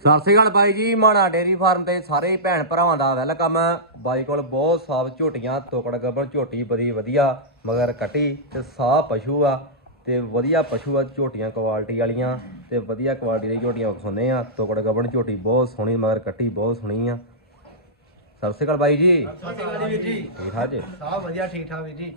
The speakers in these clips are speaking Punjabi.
ਸਤਿ ਸ਼੍ਰੀ ਅਕਾਲ ਬਾਈ ਜੀ ਮਾਣਾ ਡੇਰੀ ਫਾਰਮ ਤੇ ਸਾਰੇ ਭੈਣ ਭਰਾਵਾਂ ਦਾ ਵੈਲਕਮ। ਬਾਈ ਕੋਲ ਬਹੁਤ ਸਾਫ਼ ਝੋਟੀਆਂ ਤੋਕੜ ਗੱਬਣ ਝੋਟੀ ਬੜੀ ਵਧੀਆ ਮਗਰ ਕੱਟੀ ਤੇ ਸਾਫ਼ ਪਸ਼ੂ ਆ ਤੇ ਵਧੀਆ ਪਸ਼ੂ ਆ ਝੋਟੀਆਂ ਕੁਆਲਿਟੀ ਵਾਲੀਆਂ ਤੇ ਵਧੀਆ ਕੁਆਲਿਟੀ ਦੀਆਂ ਝੋਟੀਆਂ ਵਿਖਾਉਂਦੇ ਆ। ਤੋਕੜ ਗੱਬਣ ਝੋਟੀ ਬਹੁਤ ਸੋਹਣੀ ਮਗਰ ਕੱਟੀ ਬਹੁਤ ਸੋਹਣੀ ਆ। ਸਤਿ ਸ਼੍ਰੀ ਅਕਾਲ ਬਾਈ ਜੀ। ਸਤਿ ਸ਼੍ਰੀ ਅਕਾਲ ਜੀ ਵੀਰ ਜੀ। ਠੀਕ ਠਾਕ ਜੀ? ਵਧੀਆ ਠੀਕ ਠਾਕ ਵੀਰ ਜੀ।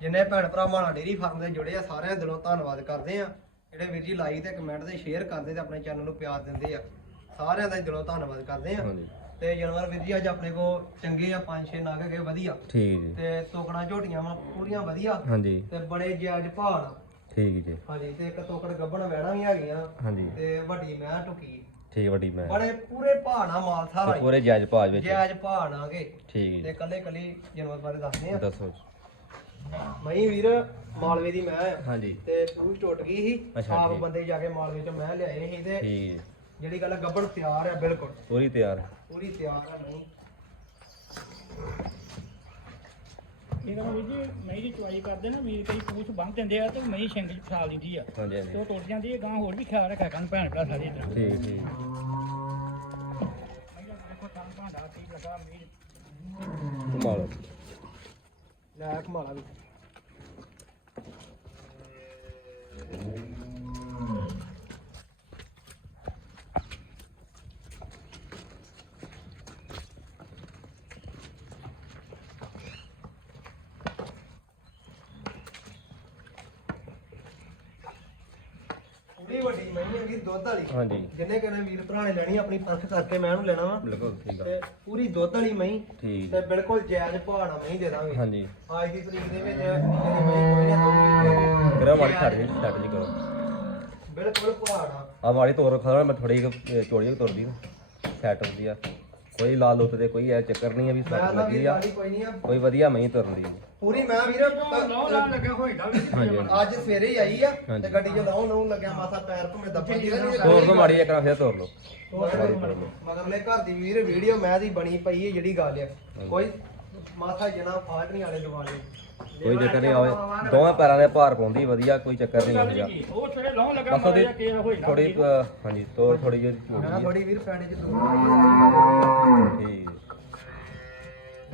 ਜਿੰਨੇ ਭੈਣ ਭਰਾ ਮਾਣਾ ਡੇਰੀ ਫਾਰਮ ਦੇ ਜੁੜੇ ਆ ਸਾਰਿਆਂ ਦਿਲੋਂ ਧੰਨਵਾਦ ਕਰਦੇ ਆ। ਜਿਹੜੇ ਵੀਰ ਜੀ ਲਾਈਕ ਤੇ ਕਮੈਂਟ ਤੇ ਸ਼ੇਅਰ ਕਰਦੇ ਤੇ ਆਪਣੇ ਚੈਨਲ ਨੂੰ ਪਿਆਰ ਦਿੰਦੇ ਆ। ਸਾਰਿਆਂ ਦਾ ਦਿਲੋਂ ਧੰਨਵਾਦ ਕਰਦੇ ਆ ਹਾਂਜੀ। ਤੇ ਜਾਨਵਰ ਵੀਰ ਜੀ ਅੱਜ ਆਪਣੇ ਕੋ ਚੰਗੇ ਆ ਪੰਜ ਛੇ ਨਗ ਹੈਗੇ ਵਧੀਆ। ਠੀਕ ਜੀ। ਤੇ ਤੋਕੜਾਂ ਝੋਟੀਆਂ ਵਾ ਪੂਰੀਆਂ ਵਧੀਆ। ਹਾਂਜੀ। ਤੇ ਬੜੇ ਜਾਇਜ਼ ਭਾਅ ਨਾਲ ਠੀਕ ਜੀ। ਹਾਂਜੀ ਤੇ ਇੱਕ ਤੋਕੜ ਗੱਬਣ ਵੈਣਾ ਵੀ ਹੈਗੀਆਂ। ਹਾਂਜੀ। ਤੇ ਵੱਡੀ ਮੈਂ ਟੁਕੀ। ਠੀਕ ਵੱਡੀ ਮੈਂ। ਬੜੇ ਪੂਰੇ ਨਾਲ ਮਾਲ ਸਾਰਾ ਪੂਰੇ ਜਾਇਜ਼ ਭਾਜ ਵਿੱਚ। ਜਾਇਜ਼ ਕੇ ਠੀਕ ਤੇ ਜੀ ਕੱਲੇ ਕੱਲੇ ਜਾਨਵਰ ਬਾਰੇ ਦੱਸਦੇ ਆ ਦੱਸੋ ਮਈ ਵੀਰ ਮਾਲਵੇ ਦੀ ਮੈਂ। ਆ ਹਾਂਜੀ। ਤੇ ਪੂਛ ਟੁੱਟ ਗਈ ਸੀ। ਅੱਛਾ, ਆਪ ਠੀਕ। ਬੰਦੇ ਜਾ ਕੇ ਮਾਲਵੇ ਚੋਂ ਮੈਂ ਲਿਆਏ ਸੀ ਤੇ ਠੀਕ ਜੀ। ਜਿਹੜੀ ਗੱਲ ਆ, ਗੱਬੜ ਤਿਆਰ ਆ ਬਿਲਕੁਲ। ਪੂਰੀ ਤਿਆਰ। ਪੂਰੀ ਤਿਆਰ ਆ ਨਹੀਂ। ਇਹਨਾਂ ਨੂੰ ਜੀ ਮਹੀਂ ਦੀ ਚੁਆਈ ਕਰਦੇ ਨਾ ਵੀਰ ਕਈ ਪੂਛ ਬੰਨ ਦਿੰਦੇ ਆ ਤੇ ਮਹੀਂ ਸਿੰਗ ਚ ਫਸਾ ਲੈਂਦੀ ਆ। ਹਾਂਜੀ ਤੇ ਹਾਂਜੀ ਉਹ ਟੁੱਟ ਜਾਂਦੀ ਹੈ ਗਾਂ ਹੋਰ ਵੀ ਖਿਆਲ ਰੱਖਿਆ ਕਰਨ ਭੈਣ ਭਰਾ ਸਾਰੇ ਇਧਰ ਠੀਕ ਠੀਕ। ਦੇਖੋ ਤਾਂ ਭਾਂਡਾ ਠੀਕ ਲੱਗਾ ਮੀਂਹ ਕਮਾਲ ਲੈ ਘਮਾਲਾ ਵੀ ਪੂਰੀ ਵੱਡੀ ਮਹੀਂ ਹੈ ਵੀਰ ਦੁੱਧ ਵਾਲੀ। ਹਾਂਜੀ। ਜਿੰਨੇ ਕਹਿੰਦੇ ਵੀਰ ਭਰਾ ਨੇ ਲੈਣੀ ਆਪਣੀ ਪਰਖ ਕਰਕੇ ਮੈਂ ਉਹਨੂੰ ਲੈਣਾ ਵਾ। ਬਿਲਕੁਲ ਠੀਕ ਆ। ਤੇ ਪੂਰੀ ਦੁੱਧ ਵਾਲੀ ਮਹੀਂ ਠੀਕ। ਤੇ ਬਿਲਕੁਲ ਜਾਇਜ਼ ਭਾਅ ਨਾਲ ਮਹੀਂ ਦੇ ਦਾਂਗੇ। ਹਾਂਜੀ। ਅੱਜ ਦੀ ਤਰੀਕ ਦੇ ਵਿੱਚ ਜਿਹੜੀ ਮਹੀਂ ਕੋਈ ਨਾ ਦਊਗੀ ਕਿਹੜਾ ਮਾੜੀ ਛੱਡ ਜੀ ਛੱਡ ਜੀ ਕਰੋ। ਬਿਲਕੁਲ ਭਾਅ ਨਾਲ। ਆ ਮਾੜੀ ਤੋਰ ਖੜਾ ਮੈਂ ਥੋੜੀ ਚੋੜੀ ਤੁਰਦੀ ਸੈਟ ਹੁੰਦੀ ਆ ਕੋਈ ਲਾਲ ਉੱਤੇ ਕੋਈ ਐ ਚੱਕਰ ਨਹੀਂ ਆ ਵੀ ਸੱਟ ਲੱਗੀ ਆ। ਕੋਈ ਨਹੀਂ ਆ। ਕੋਈ ਵਧੀਆ ਮਹੀਂ ਤੁਰਦੀ ਪੂਰੀ ਮੈਂ ਵੀਰ ਨੌ ਲਾਣ ਲੱਗਾ ਹੋਈਦਾ ਵੀ? ਹਾਂਜੀ ਹਾਂਜੀ। ਅੱਜ ਸਵੇਰੇ ਹੀ ਆਈ ਆ ਹਾਂਜੀ। ਤੇ ਗੱਡੀ 'ਚ ਲਾਉਣ ਨੂੰ ਲੱਗਿਆ ਮਾਸਾ ਪੈਰ ਭੁੰਮੇ ਦੱਬਣ ਦੀ ਤੋਰ ਤੋਂ ਮਾੜੀ ਇੱਕ ਵਾਰ ਫੇਰ ਤੋਰ ਲਓ। ਮਗਰਲੇ ਘਰ ਦੀ ਵੀਰ ਵੀਡੀਓ ਮੈਂ ਦੀ ਬਣੀ ਪਈ ਹੈ ਜਿਹੜੀ ਗੱਲ ਆ। ਕੋਈ ਮਾਸਾ ਜਨਾ ਫਾਲਟ ਨਹੀਂ ਆਲੇ ਦੁਆਲੇ ਕੋਈ ਚੱਕਰ ਨਹੀਂ ਆਵੇ ਦੋਵੇਂ ਪੈਰਾਂ ਦੇ ਭਾਰ ਪਾਉਂਦੀ ਵਧੀਆ ਕੋਈ ਚੱਕਰ ਨਹੀਂ ਜਾ ਉਹ ਸਵੇਰੇ ਲਾਉਣ ਲੱਗਾ ਬਸ ਉਹਦੀ ਮਾਰਿਆ ਕੇ ਹੋਈਦਾ ਥੋੜੀ ਹਾਂਜੀ ਤੋਰ ਥੋੜੀ ਜਿਹੀ ਮੈਂ ਚੋੜੀ ਥੋੜੀ ਵੀਰ ਪੈਣੇ 'ਚ ਦੂਰ ਠੀਕ।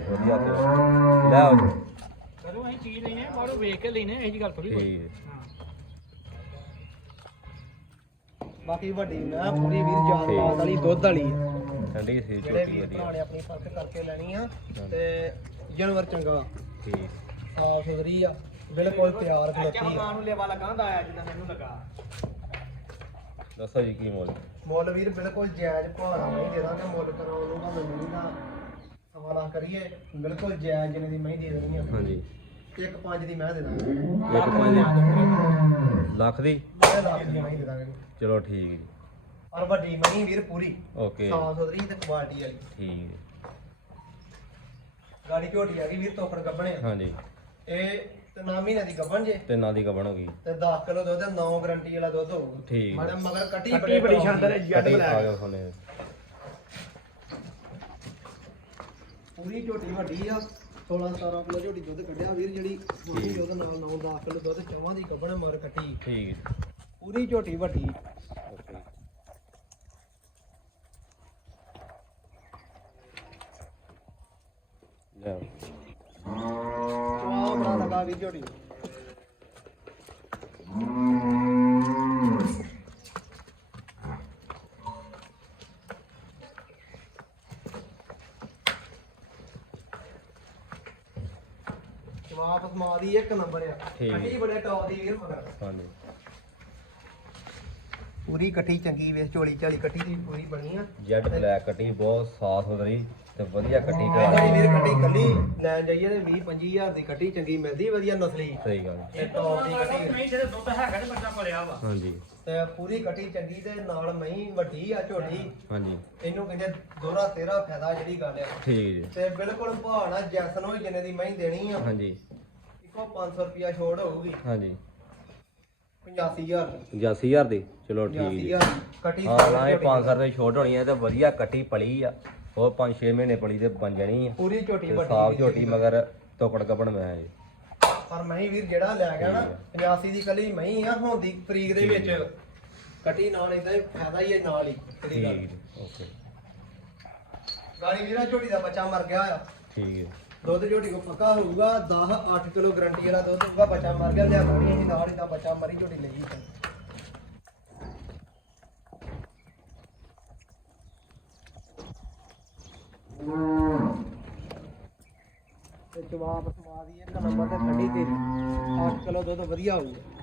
ਵਧੀਆ ਤੇ। ਲੈ ਆਓ ਜੀ। ਕਦੋਂ ਅਸੀਂ ਚੀਜ਼ ਲੈਨੇ ਆ ਬਾਹਰੋਂ ਵੇਖ ਕੇ ਲੈਨੇ ਇਹ ਜੀ ਗੱਲ ਥੋੜੀ ਕੋਈ ਠੀਕ। ਹੈ। ਹਾਂ ਬਾਕੀ ਵੱਡੀ ਮੈਂ ਪੂਰੀ ਵੀਰ ਜਾਨ ਵਾਲੀ ਦੁੱਧ ਵਾਲੀ। ਠੰਡੀ ਸੀ ਜਿਹੜੇ ਛੋਟੀ ਵੀਰ ਭਰਾ ਵਧੀਆ ਨੇ ਆਪਣੀ ਫ਼ਰਕ ਕਰਕੇ ਲੈਣੀ ਆ ਤੇ ਜਾਨਵਰ ਚੰਗਾ। ਠੀਕ। ਸਾਫ਼ ਸੁਥਰੀ ਆ ਬਿਲਕੁਲ ਤਿਆਰ ਖਲੋਤੀ ਆ। ਨੂੰ ਲੈਵਾ ਲਗਾਉਂਦਾ ਆਇਆ ਜਿੱਦਾਂ ਮੈਨੂੰ ਲੱਗਾ। ਦੱਸੋ ਜੀ ਕੀ ਮੁੱਲ? ਮੁੱਲ ਵੀਰ ਬਿਲਕੁਲ ਜਾਇਜ਼ ਭਾਅ ਨਾਲ ਨਹੀਂ ਦੇ ਦਾਂਗੇ ਮੁੱਲ ਕਰਾਉਣ ਨੂੰ ਭਾਵੇਂ ਮਹੀਂ ਦਾ ਸਵਾਲਾ ਕਰੀਏ ਬਿਲਕੁਲ ਜਾਇਜ਼ ਜਿੰਨੇ ਦੀ ਮਹੀਂ ਦੇ ਦੇਣੀ ਆ। ਹਾਂਜੀ। ਇੱਕ ਪੰਜ ਦੀ ਮੈਂ ਦੇ ਦਾਂਗੇ। ਇੱਕ ਪੰਜ। ਲੱਖ ਦੀ? ਮੈਂ ਲੱਖ ਦੀ ਮਹੀਂ ਦੇ ਦਾਂਗੇ। ਚਲੋ ਠੀਕ ਜੀ ਔਰ ਵੱਡੀ ਮਹੀਂ ਵੀਰ ਪੂਰੀ। ਓਕੇ ਸਾਫ਼ ਸੁਥਰੀ ਤੇ ਕੁਆਲਿਟੀ ਵਾਲੀ। ਠੀਕ ਹੈ। ਗਾੜੀ ਝੋਟੀ ਆ ਗਈ ਵੀਰ ਤੋਕੜ ਗੱਬਣੇ। ਹਾਂਜੀ। ਇਹ ਤੇ ਨਾ ਮਹੀਨੇ ਦੀ ਗੱਬਣ ਜੇ। ਤੇ ਨਾਲ ਦੀ ਕਬਣ ਹੋ ਗਈ। ਤੇ 10 ਕਿਲੋ ਦੁੱਧ 9 ਗਰੰਟੀ ਵਾਲਾ ਦੁੱਧ ਹੋਊਗਾ। ਠੀਕ। ਹੈ। ਮਾੜਾ ਮਗਰ ਕੱਟੀ ਕੱਟੀ ਬੜੀ ਸ਼ਾਨਦਾਰ ਹੈ। ਕੱਟੀ ਆ ਗਿਆ ਉਹਨੇ ਪੂਰੀ ਝੋਟੀ ਵੱਡੀ ਆ। 16 17 ਕਿਲੋ ਝੋਟੀ ਦੁੱਧ ਕੱਢਿਆ ਵੀਰ ਜਿਹੜੀ ਪੂਰੀ ਉਹਦੇ ਨਾਲ 9 10 ਕਿਲੋ ਦੁੱਧ ਚੌਵਾਂ ਦੀ ਗੱਬਣ ਮਰ ਕੱਟੀ। ਠੀਕ। ਹੈ। ਪੂਰੀ ਝੋਟੀ ਵੱਡੀ। ਓਕੇ ਲੈ ਚਵਾ ਬਣਾ ਲਗਾ ਵੀਰ ਝੋਟੀ ਜਵਾਬ ਸਮਾ ਦੀ ਇੱਕ ਨੰਬਰ ਆ ਠੀਕ। ਕੱਟੀ ਬੜੇ ਟੌਪ ਦੀ ਵੀਰ ਮਗਰ ਹਾਂਜੀ ਪੂਰੀ ਕੱਟੀ ਚੰਗੀ ਵੇਖ ਝੋਲੀ ਝਾਲੀ ਕੱਟੀ ਦੀ ਪੂਰੀ ਬਣੀ ਆ। ਜੈਡ ਬਲੈਕ ਕੱਟੀ ਬਹੁਤ ਸਾਫ਼ ਸੁਥਰੀ ਤੇ ਵਧੀਆ ਕੱਟੀ ਕਰਾ ਵੀਰ ਕੱਟੀ ਕੱਲੀ ਲੈਣ ਜਾਈਏ ਤੇ 20 25000 ਦੀ ਕੱਟੀ ਚੰਗੀ ਮਿਲਦੀ ਵਧੀਆ ਨਸਲੀ। ਸਹੀ ਗੱਲ। ਤੇ ਟੌਪ ਦੀ ਕੱਟੀ ਨਹੀਂ ਜਿਹੜੇ ਦੁੱਧ ਹੈਗਾ ਤੇ ਬੱਚਾ ਭਰਿਆ ਵਾ। ਹਾਂਜੀ। ਤੇ ਪੂਰੀ ਕੱਟੀ ਚੰਗੀ ਤੇ ਨਾਲ ਮਹੀਂ ਵੱਡੀ ਆ ਝੋਟੀ। ਹਾਂਜੀ। ਇਹਨੂੰ ਕਹਿੰਦੇ ਦੋਰਾ ਤੇਰਾ ਫਾਇਦਾ ਜਿਹੜੀ ਗੱਲ ਆ। ਠੀਕ ਜੀ। ਤੇ ਬਿਲਕੁਲ ਭਾਣਾ ਜੈਸਨ ਹੋਈ ਜਿੰਨੇ ਦੀ ਮਹੀਂ ਦੇਣੀ ਆ। ਹਾਂਜੀ। ਇੱਕੋ 500 ਰੁਪਿਆ ਛੋੜ ਹੋਊਗੀ। ਹਾਂਜੀ। 85000 85000 ਦੀ? ਚਲੋ ਠੀਕ ਜੀ। 85000 ਕੱਟੀ ਹਾਂ ਨਾ ਇਹ 500 ਰੁਪਏ ਛੋਟ ਹੋਣੀ ਹੈ ਤੇ ਵਧੀਆ ਕੱਟੀ ਪਲੀ ਆ। ਹੋਰ 5-6 ਮਹੀਨੇ ਪਲੀ ਤੇ ਬਣ ਜਾਣੀ ਆ। ਪੂਰੀ ਝੋਟੀ ਤੇ ਸਾਫ਼ ਝੋਟੀ। ਮਗਰ ਤੋਕੜ ਕਪੜ ਮੈਂ ਜੀ। ਪਰ ਮਹੀਂ ਵੀਰ ਜਿਹੜਾ ਲੈ ਗਿਆ ਨਾ 85 ਦੀ ਕੱਲੀ ਮਹੀਂ ਆ ਹੁੰਦੀ ਤਰੀਕ ਦੇ ਵਿੱਚ। ਕੱਟੀ ਨਾਲ ਹੀ ਫਾਇਦਾ ਹੀ ਹੈ ਨਾਲ ਹੀ ਤੇਰੀ ਗੱਲ। ਠੀਕ ਓਕੇ। ਗਾੜੀ ਵੀਰਾ ਝੋਟੀ ਦਾ ਬੱਚਾ ਮਰ ਗਿਆ ਆ। ਠੀਕ ਹੈ ਦੁੱਧ ਝੋਟੀ ਕੋ ਪੱਕਾ ਹੋਊਗਾ 10 8 ਕਿਲੋ ਗਰੰਟੀ ਵਾਲਾ ਦੁੱਧ ਹੋਊਗਾ, ਬੱਚਾ ਮਰ ਗਿਆ, ਲਿਆ ਗਾੜੀ ਜੀ ਨਾਲ ਹੀ ਦਾ ਬੱਚਾ ਮਰੀ ਝੋਟੀ ਲਈ ਤੇ ਜਵਾਬ ਸਮਾ ਦੀ ਇੱਕ ਨੰਬਰ ਤੇ ਠੰਡੀ ਤੇਰੀ 8 ਕਿਲੋ ਦੁੱਧ ਵਧੀਆ ਹੋਊਗਾ।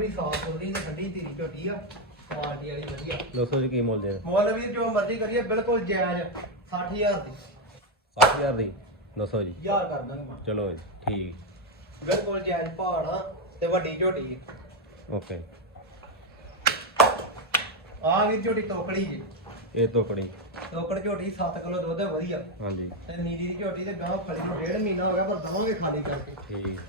ਪੂਰੀ ਸਾਫ਼ ਸੁਥਰੀ ਤੇ ਠੰਡੀ ਤੇਰੀ ਝੋਟੀ ਆ ਕੁਆਲਿਟੀ ਵਾਲੀ ਵਧੀਆ। ਦੱਸੋ ਜੀ ਕੀ ਮੁੱਲ ਦੇ ਮੁੱਲ ਵੀਰ ਜੋ ਮਰਜ਼ੀ ਕਰੀਏ ਬਿਲਕੁਲ ਜਾਇਜ਼ 60000 ਦੀ। 8000 ਦੀ? ਦੱਸੋ ਜੀ। ਯਾਰ ਕਰ ਦਾਂਗੇ ਚਲੋ ਜੀ ਠੀਕ। ਬਿਲਕੁਲ ਜਾਇਜ਼ ਆ ਤੇ ਵੱਡੀ ਝੋਟੀ ਓਕੇ। ਆ ਵੀਰ ਝੋਟੀ ਤੋਕੜੀ ਜੀ। ਇਹ ਤੋਕੜੀ। ਤੋਕੜ ਝੋਟੀ 7 ਕਿਲੋ ਦੁੱਧ ਹੈ ਵਧੀਆ। ਹਾਂਜੀ। ਤੇ ਨੀਲੀ ਦੀ ਝੋਟੀ ਤੇ ਗਾਂ ਨੂੰ ਡੇਢ ਮਹੀਨਾ ਹੋ ਗਿਆ ਪਰ ਦਵਾਂਗੇ ਖਾਲੀ ਕਰਕੇ। ਠੀਕ।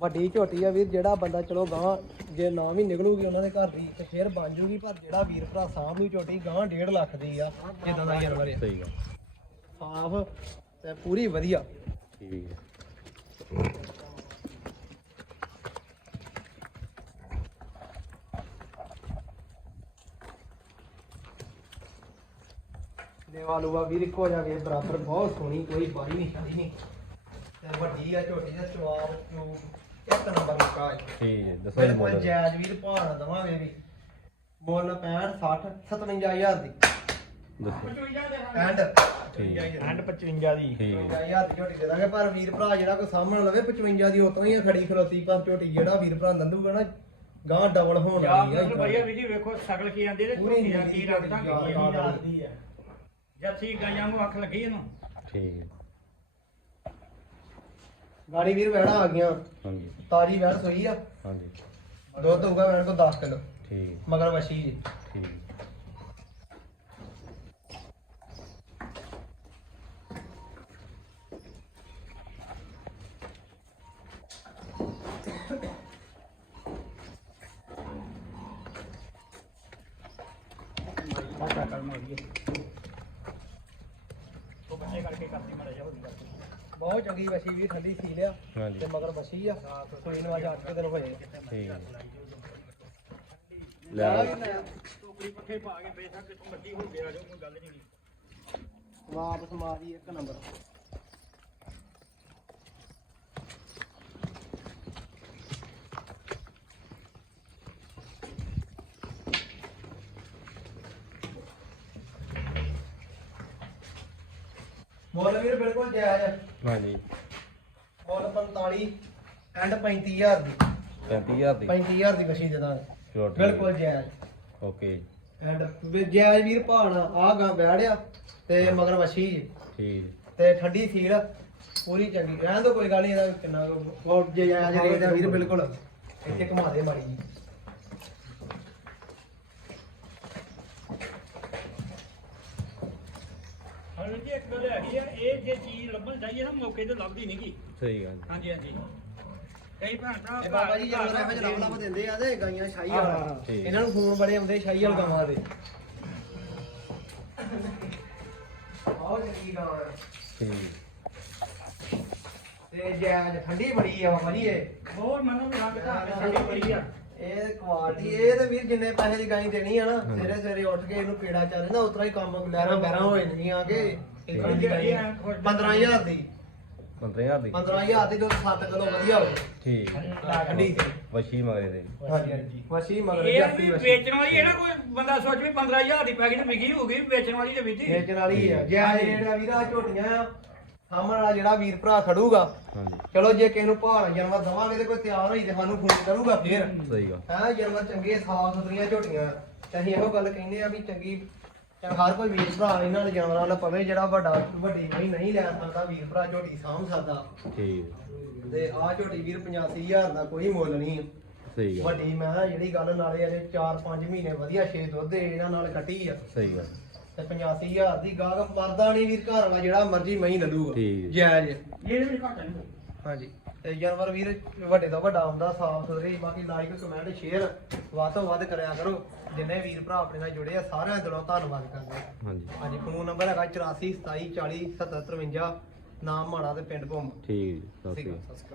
ਵੱਡੀ ਝੋਟੀ ਆ ਵੀਰ ਜਿਹੜਾ ਬੰਦਾ ਚਲੋ ਗਾਂ ਜੇ ਨਾ ਵੀ ਨਿਕਲੂਗੀ ਉਹਨਾਂ ਦੇ ਘਰ ਦੀ ਤੇ ਫਿਰ ਬਣ ਜੂਗੀ ਪਰ ਜਿਹੜਾ ਵੀਰ ਭਰਾ ਸਾਂਭ ਨੂੰ ਝੋਟੀ ਗਾਂ 1.5 ਲੱਖ ਦੀ ਆ ਜਿੱਦਾਂ ਦਾ ਜਾਨਵਰ ਆ ਸਹੀ ਗੱਲ। ਸਾਫ਼ ਤੇ ਪੂਰੀ ਵਧੀਆ। ਠੀਕ ਹੈ। ਲੂਆ ਵੀਰ ਇੱਕੋ ਜਾ ਕੇ ਬਰਾਬਰ ਬਹੁਤ ਸੋਹਣੀ ਕੋਈ ਬਾਰੀ ਨਹੀਂ ਛਾਦੀ ਨਹੀਂ। ਤੇ ਵੱਡੀ ਆ ਝੋਟੀ ਦਾ ਸਵਾਬ ਨੂੰ ਇੱਕ ਨੰਬਰ ਮੁਕਾ ਹੈ ਠੀਕ ਹੈ ਦੱਸੋ ਜੀ ਬਿਲਕੁਲ ਮੁੱਲ ਜਾਇਜ਼ ਵੀਰ ਭਾਣਾ ਦਵਾਂਗੇ ਵੀ। ਮੁੱਲ 65 60 57000 ਦੀ। ਦੱਸੋ। 55 ਦੇ ਐਂਡ ਠੀਕ ਹੈ। ਐਂਡ 55 ਦੀ। ਠੀਕ ਹੈ। 55000 ਦੀ ਝੋਟੀ ਦੇ ਦਾਂਗੇ ਪਰ ਵੀਰ ਭਰਾ ਜਿਹੜਾ ਕੋਈ ਸਾਹਮਣੇ ਲਵੇ 55 ਦੀ ਉਤੋਂ ਹੀ ਆ ਖੜੀ ਖਲੋਤੀ ਪਰ ਝੋਟੀ ਜਿਹੜਾ ਵੀਰ ਭਰਾ ਲੰਦੂਗਾ ਨਾ ਗਾਂ ਡਬਲ ਹੋਣ ਯਾਰ ਵਾਲੀ ਆ ਬਿਲਕੁਲ ਵਧੀਆ ਵੀ ਜੀ ਵੇਖੋ ਸ਼ਕਲ ਕੀ ਆਂਦੀ ਤੇ ਪੂਰੀ ਝੋਟੀ ਦਾ ਨੀਲੀ ਕੀ ਰੱਖਦਾ ਝੋਟੀ, ਕੀ ਯਾਰ, ਯਾਰ। ਰੱਖਦੀ ਹੈ ਜੱਸੀ ਗਾਇਆਂ ਨੂੰ ਅੱਖ ਲੱਗੀ ਇਹਨੂੰ। ਠੀਕ ਹੈ। ਗਾੜੀ ਵੀਰ ਵਹਿਣਾ ਆ ਗਈਆਂ। ਹਾਂਜੀ। ਤਾਜੀ ਵਹਿਣ ਸੋਈ ਆ। ਹਾਂਜੀ। ਦੁੱਧ ਹੋਊਗਾ ਵਹਿਣ ਕੋ 10 ਕਿਲੋ। ਠੀਕ। ਮਗਰ ਵਸ਼ੀ ਜੀ। ਠੀਕ। ਕਰਕੇ ਕਰਦੀ ਬਹੁਤ ਚੰਗੀ ਵਸ਼ੀ ਵੀ ਠੰਡੀ ਸੀ ਲਿਆ। ਹਾਂਜੀ। ਤੇ ਮਗਰ ਵਸ਼ੀ ਆ। ਸੋਈ ਨੂੰ ਅੱਜ 8 ਦਿਨ ਹੋਏ। ਠੀਕ ਹੈ। ਲੈ ਲਓ। ਟੋਕਰੀ ਪੱਖੇ ਪਾ ਕੇ ਬੇਸ਼ੱਕ ਕਿਤੋਂ ਵੱਡੀ ਹੋ ਗਿਆ ਜੋ ਕੋਈ ਗੱਲ ਨਹੀਂ ਵਾਪਸ ਮਾਰੀ ਇੱਕ ਨੰਬਰ। ਮੁੱਲ ਵੀਰ ਬਿਲਕੁਲ ਜਾਇਜ਼ ਹੈ। ਹਾਂਜੀ। ਮੁੱਲ 45 ਐਂਡ 35000 ਦੀ। 35000 ਦੀ। 35000 ਦੀ ਵਸ਼ੀ ਦੇ ਦਾਂਗੇ ਚਲੋ ਠੀਕ ਬਿਲਕੁਲ ਜਾਇਜ਼। ਓਕੇ। ਐਂਡ ਜਾਇਜ਼ ਵੀਰ ਭਾਣਾ ਆ ਗਾ ਬੈੜਿਆ ਤੇ ਮਗਰ ਵਸ਼ੀ ਜੀ। ਠੀਕ। ਤੇ ਠੰਡੀ ਸੀਲ ਪੂਰੀ ਚੰਗੀ। ਰਹਿਣ ਦੋ ਕੋਈ ਗੱਲ ਨਹੀਂ ਇਹਦਾ ਕਿੰਨਾ ਕੁ- ਉਹ ਜੇ ਜਾਇਜ਼ ਰੇਟ ਆ ਵੀਰ ਬਿਲਕੁਲ। ਇੱਥੇ ਘੁਮਾ ਦੇ ਮਾੜੀ ਜੀ। ਹਾਂ ਜੀ ਇੱਕ ਗੱਲ ਹੈਗੀ ਆ ਇਹ ਜੇ ਚੀਜ਼ ਲੱਭਣ ਚਾਹੀਏ ਨਾ ਮੌਕੇ ਤੇ ਲੱਭਦੀ ਨਹੀਂਗੀ ਸਹੀ ਗੱਲ। ਹਾਂਜੀ ਹਾਂਜੀ। ਕਈ ਭੈਣ ਭਰਾ ਇਹ ਬਾਬਾ ਜੀ ਜਦੋਂ ਇਹੋ ਜਿਹੇ ਲਵ ਲਵ ਦਿੰਦੇ ਆ ਤੇ ਗਾਈਆਂ ਸ਼ਾਹੀ ਹਾਂ, ਵਾਲਾ। ਹਾਂ, ਠੀਕ। ਇਹਨਾਂ ਨੂੰ ਫੋਨ ਬੜੇ ਆਉਂਦੇ ਸ਼ਾਹੀ ਵਾਲ ਗਾਵਾਂ ਦੇ। ਆਓ ਚੰਗੀ ਗਾਂ ਆ। ਠੀਕ। ਤੇ ਜਾਇਜ਼ ਠੰਡੀ ਬੜੀ ਆ ਬਾਬਾ ਜੀ ਇਹ। ਹੋਰ ਮੈਨੂੰ ਕੇ ਸਾਡੀ ਬੜੀ ਆ। ਇਹ ਕੁਆਲਿਟੀ ਇਹ ਤੇ ਵੀਰ ਜਿੰਨੇ ਪੈਸੇ ਦੀ ਗਾਈ ਦੇਣੀ ਆ ਨਾ ਸਵੇਰੇ ਸਵੇਰੇ ਉੱਠ ਕੇ ਇਹਨੂੰ ਪੇੜਾ ਚੱਲੇ ਨਾ ਉਤਰਾ ਹੀ ਕੰਮ ਲੈਣਾ ਬੈਰਾ ਹੋ ਜਾਂਦੀਆਂ ਕਿ ਇਤਨੀ ਦੀ ਗਾਈ 15000 ਦੀ। 15000 ਦੀ। 15000 ਦੀ ਦੁੱਧ 7 ਕਿਲੋ ਵਧੀਆ ਹੋਵੇ। ਠੀਕ। ਠੰਡੀ ਵਸ਼ੀ ਮਗਰੇ ਦੇ। ਹਾਂਜੀ ਹਾਂਜੀ। ਮੱਛੀ ਮਗਰ ਇਹ ਵੀ ਵੇਚਣ ਵਾਲੀ ਹੈ ਨਾ ਕੋਈ? ਬੰਦਾ ਸੋਚ ਵੀ 15000 ਦੀ ਪੈਕੇਟ ਵਿਕੀ ਹੋਊਗੀ ਵੇਚਣ ਵਾਲੀ ਤੇ ਵਿਧੀ। ਵੇਚਣ ਵਾਲੀ ਆ। ਜਾਇਜ਼ ਰੇਟ ਆ ਵੀਰਾ ਝੋਟੀਆਂ ਆ। ਸਾਹਮਣੇ ਜਿਹੜਾ ਵੀਰ ਭਰਾ ਖੜੂਗਾ ਹਾਂਜੀ। ਚਲੋ ਜੇ ਕਿਸੇ ਨੂੰ ਭਾਲ ਜਾਨਵਰ ਦਵਾਂਗੇ ਤੇ ਕੋਈ ਤਿਆਰ ਹੋਈ ਤੇ ਸਾਨੂੰ ਫੋਨ ਕਰੂਗਾ ਫੇਰ। ਸਹੀ ਗੱਲ। ਹਾਂ ਜਾਨਵਰ ਚੰਗੇ ਸਾਫ਼ ਸੁਥਰੀਆਂ ਝੋਟੀਆਂ। ਤੇ ਅਸੀਂ ਇਹੋ ਗੱਲ ਕਹਿੰਦੇ ਆ ਵੀ ਚੰਗੀ ਚੱਲ ਹਰ ਕੋਈ ਵੀਰ ਭਰਾ ਇਹਨਾਂ ਦੇ ਜਾਨਵਰਾਂ ਨਾਲ ਪਵੇ ਜਿਹੜਾ ਵੱਡਾ ਵੱਡੀ ਨਹੀਂ ਨਹੀਂ ਲੈ ਸਕਦਾ ਵੀਰ ਭਰਾ ਝੋਟੀ ਸਾਂਭ ਸਕਦਾ। ਠੀਕ। ਤੇ ਆਹ ਝੋਟੀ ਵੀਰ 85000 ਦਾ ਕੋਈ ਮੁੱਲ ਨਹੀਂ। ਸਹੀ ਗੱਲ। ਵੱਡੀ ਮੈਂ ਕਿਹਾ ਜਿਹੜੀ ਗੱਲ ਨਾਲੇ ਅਜੇ 4-5 ਮਹੀਨੇ ਵਧੀਆ ਛੇ ਦੁੱਧ ਦੇ ਇਹਨਾਂ ਨਾਲ ਕੱਟੀ ਆ। ਸਹੀ ਗੱਲ। ਤੇ 85000 ਦੀ ਗਾਹਕ ਮਰਦਾ ਨਹੀਂ ਵੀਰ ਘਰ ਵਾਲਾ ਜਿਹੜਾ ਮਰਜ਼ੀ ਮਹੀਂ ਲੈ ਲੂਗਾ ਠੀਕ। ਜਾਇਜ਼ ਇਹਦੇ ਵਿੱਚ ਘੱਟ ਨਹੀਂ ਹਾਂਜੀ ਤੇ ਜਾਨਵਰ ਵੀਰ ਵੱਡੇ ਤੋਂ ਵੱਡਾ ਹੁੰਦਾ ਸਾਫ਼ ਸੁਥਰੀ ਬਾਕੀ ਲਾਈਕ ਕਮੈਂਟ ਸ਼ੇਅਰ ਵੱਧ ਤੋਂ ਵੱਧ ਕਰਿਆ ਕਰੋ। ਜਿੰਨੇ ਵੀਰ ਭਰਾ ਆਪਣੇ ਨਾਲ ਜੁੜੇ ਆ ਸਾਰਿਆਂ ਦਾ ਦਿਲੋਂ ਧੰਨਵਾਦ ਕਰਦੇ ਹਾਂਜੀ। ਹਾਂਜੀ ਫੋਨ ਨੰਬਰ ਹੈਗਾ 84 27 40 77 53 ਨਾਮ ਤੇ ਪਿੰਡ ਭੁੰਮ। ਠੀਕ ਜੀ ਠੀਕ ਆ ਸਤਿ ਸ਼੍ਰੀ ਅਕਾਲ।